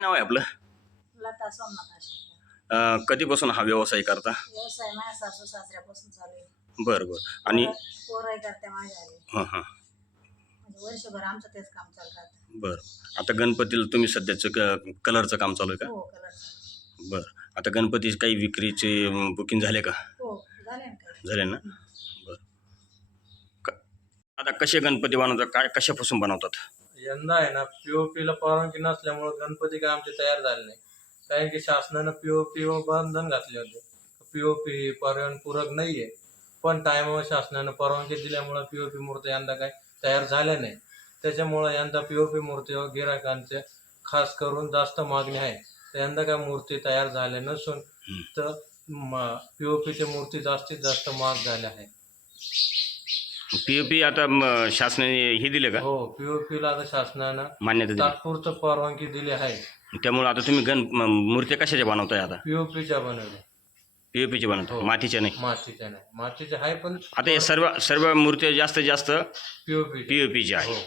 नाव आहे आपलं? लता सोमनाथ आष्टे अं, कधीपासून हा व्यवसाय करता? व्यवसाय माझ्या सासू सासऱ्यापासून चालू आहे. बरं बरं. आणि पोरही करते माझ्या आले हां हां. म्हणजे वर्षभर आमचं तेच काम चालू राहतं. बरं. आता गणपतीला तुम्ही सध्याचं क कलरचं काम चालू आहे हो कलरचं का बरं. आता गणपतीची काही विक्रीचे बुकिंग झाले का? हो झाले ना काही. झाले ना? बरं. क- आता कसे गणपती बनवतात? काय कशापासून बनवतात? यंदा आहे ना पीओपीला परवानगी नसल्यामुळे गणपती काय आमचे तयार झाले नाही. कारण की शासनानं पीओपी बंधन घातले होते. पीओपी पर्यावरण पूरक नाहीये. पण टायमावर शासनानं परवानगी दिल्यामुळे पीओपी मूर्ती यंदा काय तयार झाल्या नाही त्याच्यामुळं यंदा पीओपी मूर्तीवर गिरायकांचे खास करून जास्त मागणी आहे. तर यंदा काय मूर्ती तयार झाल्या नसून तर पीओपीच्या मूर्ती जास्तीत जास्त महाग झाल्या आहेत. पी ओ पी आता म, शासनाने हे दिले का? हो पीओपीला आता शासनानं मान्यता दिली. तात्पुरतं परवानगी दिली आहे. त्यामुळे आता तुम्ही गण म, मूर्त्या कशाच्या बनवताय आता? बनवल्या पी ओ पीच्या बनवता हो. मातीच्या नाही. मातीच्या नाही. मातीच्या आहे पण आता हे सर्व सर्व मूर्त्या जास्तीत जास्त पीओपी पी ओ पीच्या आहे. हो.